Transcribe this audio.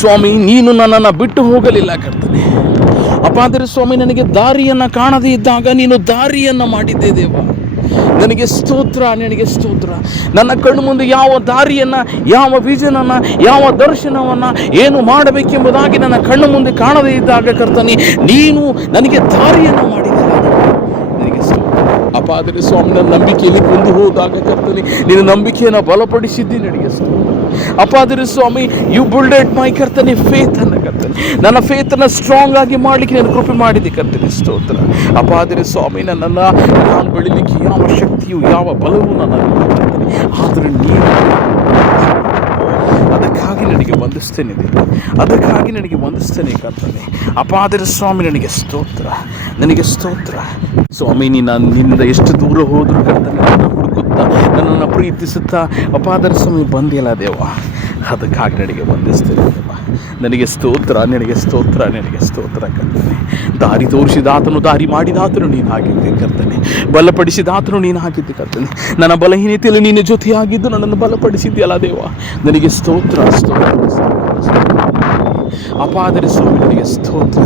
ಸ್ವಾಮಿ, ನೀನು ನನ್ನನ್ನು ಬಿಟ್ಟು ಹೋಗಲಿಲ್ಲ ಕರ್ತನೆ. ಅಪ್ಪ ಆದರೆ ಸ್ವಾಮಿ, ನನಗೆ ದಾರಿಯನ್ನು ಕಾಣದೇ ಇದ್ದಾಗ ನೀನು ದಾರಿಯನ್ನು ಮಾಡಿದ್ದೆ ದೇವ. ನನಗೆ ಸ್ತೋತ್ರ, ನನಗೆ ಸ್ತೋತ್ರ. ನನ್ನ ಕಣ್ಣು ಮುಂದೆ ಯಾವ ದಾರಿಯನ್ನು, ಯಾವ ವಿಷನನ್ನು, ಯಾವ ದರ್ಶನವನ್ನು, ಏನು ಮಾಡಬೇಕೆಂಬುದಾಗಿ ನನ್ನ ಕಣ್ಣು ಮುಂದೆ ಕಾಣದೇ ಇದ್ದಾಗ ಕರ್ತನೆ, ನೀನು ನನಗೆ ದಾರಿಯನ್ನು ಮಾಡಿದ್ದೀರ. ನನಗೆ ಸ್ತೋತ್ರ. ಅಪ್ಪ ಆದರೆ ಸ್ವಾಮಿ, ನನ್ನ ನಂಬಿಕೆಯಲ್ಲಿ ಕುಂದು ಹೋದಾಗ ಕರ್ತನೆ, ನಿನ್ನ ನಂಬಿಕೆಯನ್ನು ಬಲಪಡಿಸಿದ್ದಿ. ನನಗೆ ಸ್ತೋತ್ರ. ಅಪ್ಪ ಆದರೆ ಸ್ವಾಮಿ, ಯು ಬಿಲ್ಡೆಡ್ ಮೈ ಕರ್ತನೆ ಫೇತನ್ನು ಕರ್ತನೆ, ನನ್ನ ಫೇತನ್ನು ಸ್ಟ್ರಾಂಗ್ ಆಗಿ ಮಾಡಲಿಕ್ಕೆ ನಾನು ಕೃಪೆ ಮಾಡಿದ್ದೆ ಕರ್ತನೆ. ಸ್ತೋತ್ರ. ಅಪ್ಪ ಆದರೆ ಸ್ವಾಮಿ, ನಾನು ಬೆಳಿಲಿಕ್ಕೆ ಯಾವ ಶಕ್ತಿಯು, ಯಾವ ಬಲವೂ ನನ್ನನ್ನು ಕರ್ತನೆ, ಆದರೆ ನೀನು, ಅದಕ್ಕಾಗಿ ನನಗೆ ವಂದಿಸ್ತೇನೆ ದೇವ, ಅದಕ್ಕಾಗಿ ನನಗೆ ವಂದಿಸ್ತೇನೆ ಕರ್ತನೆ. ಅಪ್ಪ ಆದರೆ ಸ್ವಾಮಿ, ನನಗೆ ಸ್ತೋತ್ರ, ನನಗೆ ಸ್ತೋತ್ರ. ಸ್ವಾಮಿ, ನಿನ್ನಿಂದ ಎಷ್ಟು ದೂರ ಹೋದರೂ ಕರ್ತನೆ, ನನ್ನ ಹುಡುಕುತ್ತಾ, ನನ್ನನ್ನು ಪ್ರೀತಿಸುತ್ತಾ ಅಪ್ಪ ಆದರೆ ಸ್ವಾಮಿ ಬಂದಿಲ್ಲ ದೇವ, ಅದಕ್ಕಾಗಿ ನನಗೆ ವಂದಿಸ್ತೇನೆ ದೇವ. ನನಗೆ ಸ್ತೋತ್ರ, ನನಗೆ ಸ್ತೋತ್ರ, ನನಗೆ ಸ್ತೋತ್ರ ಕರ್ತನೆ. ದಾರಿ ತೋರಿಸಿದಾತನು, ದಾರಿ ಮಾಡಿದಾತನು ನೀನು ಆಗಿದ್ದೆ ಕರ್ತನೆ, ಬಲಪಡಿಸಿದಾತನು ನೀನು ಆಗಿದ್ದೆ ಕರ್ತನೆ. ನನ್ನ ಬಲಹೀನತೆಯಲ್ಲಿ ನೀನು ಜೊತೆಯಾಗಿದ್ದು ನನ್ನನ್ನು ಬಲಪಡಿಸಿದ್ಯಲ್ಲ ದೇವ, ನನಗೆ ಸ್ತೋತ್ರ, ಸ್ತೋತ್ರ, ಸ್ತೋತ್ರ. ಅಪ್ಪ ಆದರೆ ಸ್ವಾಮಿ, ನನಗೆ ಸ್ತೋತ್ರ.